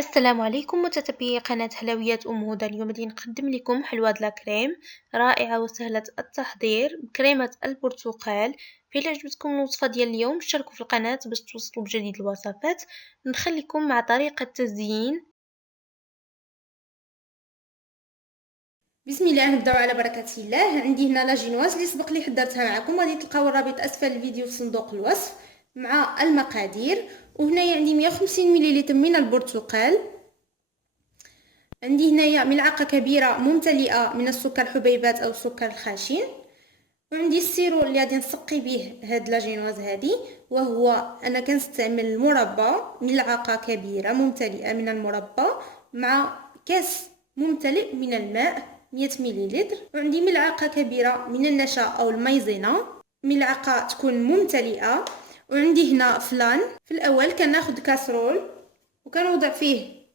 السلام عليكم متتبعي قناة حلويات أم هدى. اليوم بدي نقدم لكم حلوى لا كريم رائعة وسهلة التحضير بكريمة البرتقال. فإلا عجبتكم الوصفة ديال اليوم اشتركوا في القناة باش توصلوا بجديد الوصفات. نخليكم مع طريقة التزيين. بسم الله. نبداو على بركه الله. عندي هنا لاجينواز اللي سبق لي حضرتها معكم، غادي تلقاو الرابط اسفل الفيديو في صندوق الوصف مع المقادير. وهنايا عندي 150 ملل من البرتقال. عندي هنايا ملعقه كبيره ممتلئه من السكر حبيبات او السكر الخاشن. وعندي السيرو اللي غادي نسقي به هاد لاجينواز هادي، وهو انا كنستعمل المربى، ملعقه كبيره ممتلئه من المربى مع كاس ممتلئ من الماء 100 ملل. وعندي ملعقه كبيره من النشا او المايزينا، ملعقه تكون ممتلئه. وعندي هنا فلان. في الاول كناخذ كاسرول وكنوضع فيه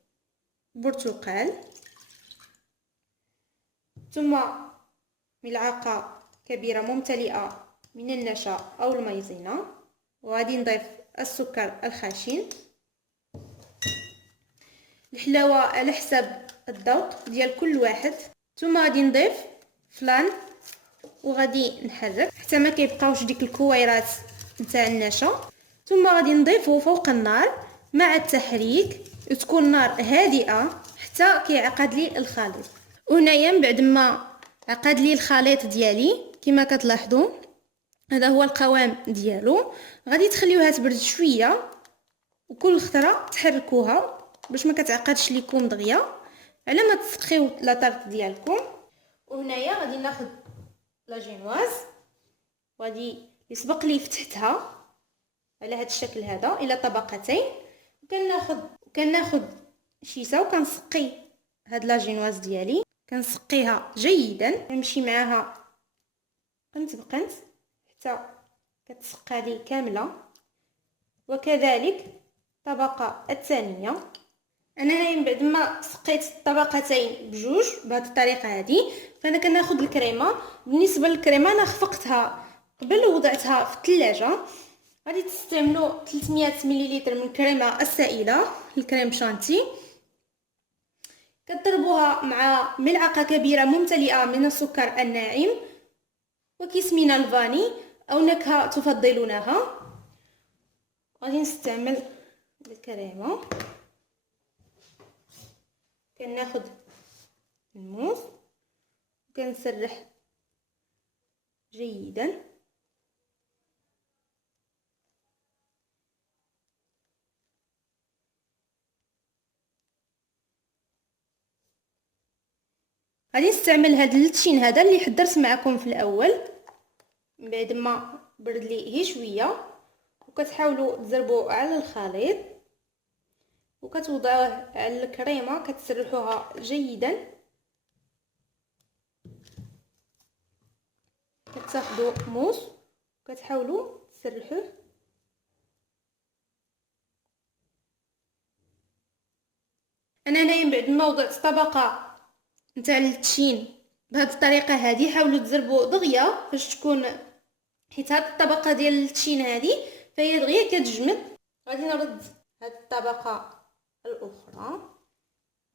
برتقال، ثم ملعقه كبيرة ممتلئة من النشا أو المايزينا، وغادي نضيف السكر الخاشن. الحلاوة على حساب الذوق ديال كل واحد. ثم غادي نضيف فلان وغادي نحرك حتى ما كيبقاوش ديك الكويرات نتاع النشا. ثم غادي نضيفه فوق النار مع التحريك، وتكون النار هادئة حتى كيعقد لي الخليط. وهنايا من بعد ما عقد لي الخليط ديالي كما كتلاحظوا، هذا هو القوام ديالو. غادي تخليوها تبرد شويه، وكل خطره تحركوها باش ما كتعقدش ليكم دغيا على ما تسقيو لاطارت ديالكم. وهنايا غادي ناخذ لاجينواز، وغادي يسبق لي فتحتها على هذا الشكل هذا الى طبقتين. وكناخذ شيسه وكنسقي هاد لاجينواز ديالي، كنسقيها جيدا، نمشي معاها قنت بقنت حتى كتسقى لي كامله. وكذلك الطبقه الثانيه. انا من بعد ما سقيت الطبقتين بجوج بهذه الطريقه هذه، فانا كناخذ الكريمه. بالنسبه للكريمه انا خفقتها قبل ووضعتها في الثلاجه. غادي تستعملوا 300 ملل من الكريمه السائله، الكريم شانتي. كتضربوها مع ملعقه كبيره ممتلئه من السكر الناعم وكيس من الفاني او نكهه تفضلونها. غادي نستعمل الكريمه. كناخذ الموس وكنسرح جيدا. غادي نستعمل هذا اللتشين هذا اللي حضرت معكم في الاول من بعد ما برد ليه شويه. وكتحاولوا تزربوا على الخليط وكتوضعوه على الكريمه، كتسرحوها جيدا. كتاخذوا موس وكتحاولوا تسرحوه. انا هنايا من بعد ما وضعت طبقه نتاع التشين بهذه الطريقه هذه، حاولوا تزربوا دغيا فاش تكون، حيت هذه الطبقه ديال التشين هذه فهي دغيا كتجمد. غادي نرد هذه الطبقه الاخرى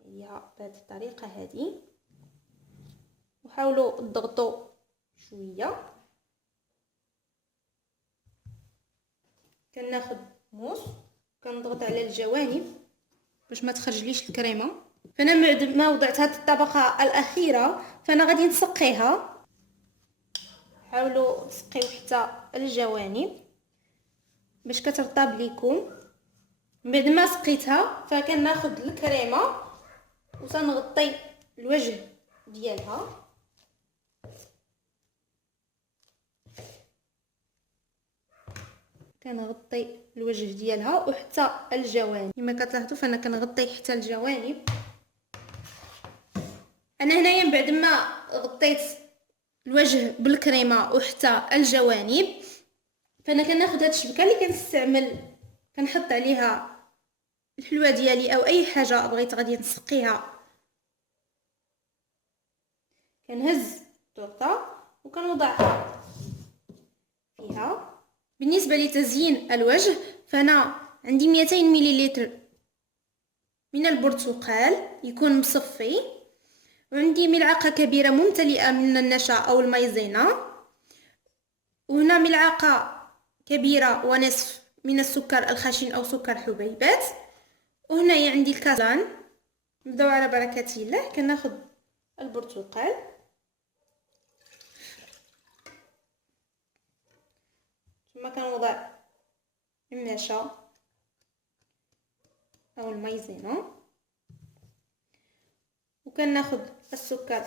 هي بهذه الطريقه هذه، وحاولوا تضغطوا شويه. كناخذ موس كنضغط على الجوانب باش ما تخرجليش الكريمه. فانا بعد ما وضعت هذه الطبقه الاخيره فانا غادي نسقيها. حاولوا تسقيو حتى الجوانب باش كترطب ليكم. بعد ما سقيتها فكناخذ الكريمه وسنغطي الوجه ديالها. كنغطي الوجه ديالها وحتى الجوانب كما كتلاحظوا، فانا كنغطي حتى الجوانب. انا هنايا من بعد ما غطيت الوجه بالكريمه وحتى الجوانب، فانا كناخذ هاد الشبكه اللي كنستعمل كنحط عليها الحلوى ديالي او اي حاجه بغيت غادي نسقيها. كنهز التورته وكنوضعها فيها. بالنسبه لتزيين الوجه فانا عندي 200 ملل من البرتقال يكون مصفي، وعندي ملعقة كبيرة ممتلئة من النشا أو المايزينا، وهنا ملعقة كبيرة ونصف من السكر الخشن أو سكر حبيبات، وهنا عندي الكاسلان. نبداو على بركة الله. كناخذ البرتقال ثم كنوضع النشا أو المايزينا، وكناخذ السكر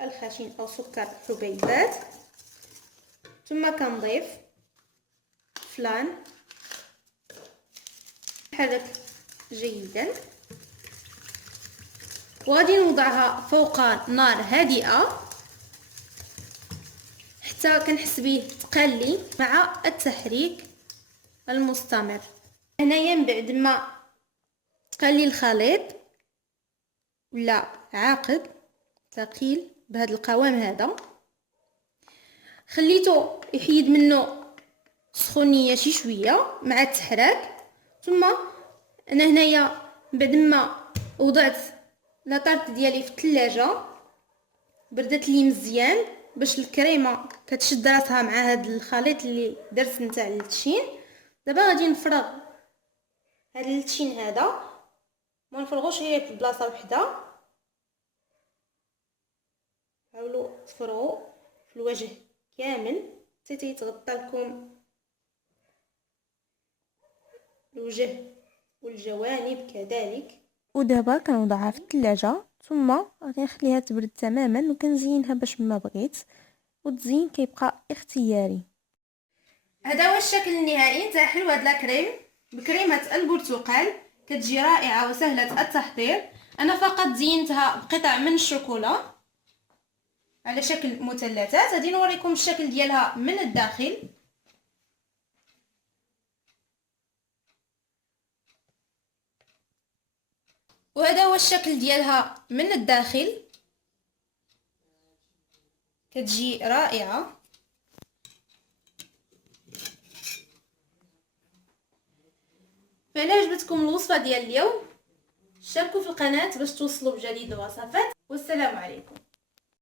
الخشن أو سكر حبيبات، ثم كنضيف فلان، نحرك جيدا، وغادي نوضعها فوق نار هادئة حتى كنحس به تقلي مع التحريك المستمر. هنايا من بعد ما تقلي الخليط ولا عاقد ثقيل بهذا القوام هذا، خليته يحيد منه سخونيه شي شويه مع التحراك. ثم انا هنايا بعد ما وضعت لاطارت ديالي في الثلاجه بردت لي مزيان باش الكريمه كتشد راسها مع هذا الخليط اللي درت نتاع التشين. دابا غادي نفرغ هذا التشين هذا، ما نفرغوش غير في بلاصه وحده، حاولوا تفرغوا في الوجه كامل حتى يتغطى لكم الوجه والجوانب كذلك. ودابا كنوضعها في الثلاجه، ثم غادي نخليها تبرد تماما وكنزينها باش ما بغيت، والتزيين كيبقى اختياري. هذا هو الشكل النهائي تاع حلوه لاكريم بكريمه البرتقال. كتجي رائعه وسهله التحضير. انا فقط زينتها بقطع من الشوكولا على شكل مثلثات. غادي نوريكم الشكل ديالها من الداخل. وهذا هو الشكل ديالها من الداخل، كتجي رائعه. فإلا عجبتكم الوصفه ديال اليوم شاركوا في القناه باش توصلوا بجديد الوصفات، والسلام عليكم.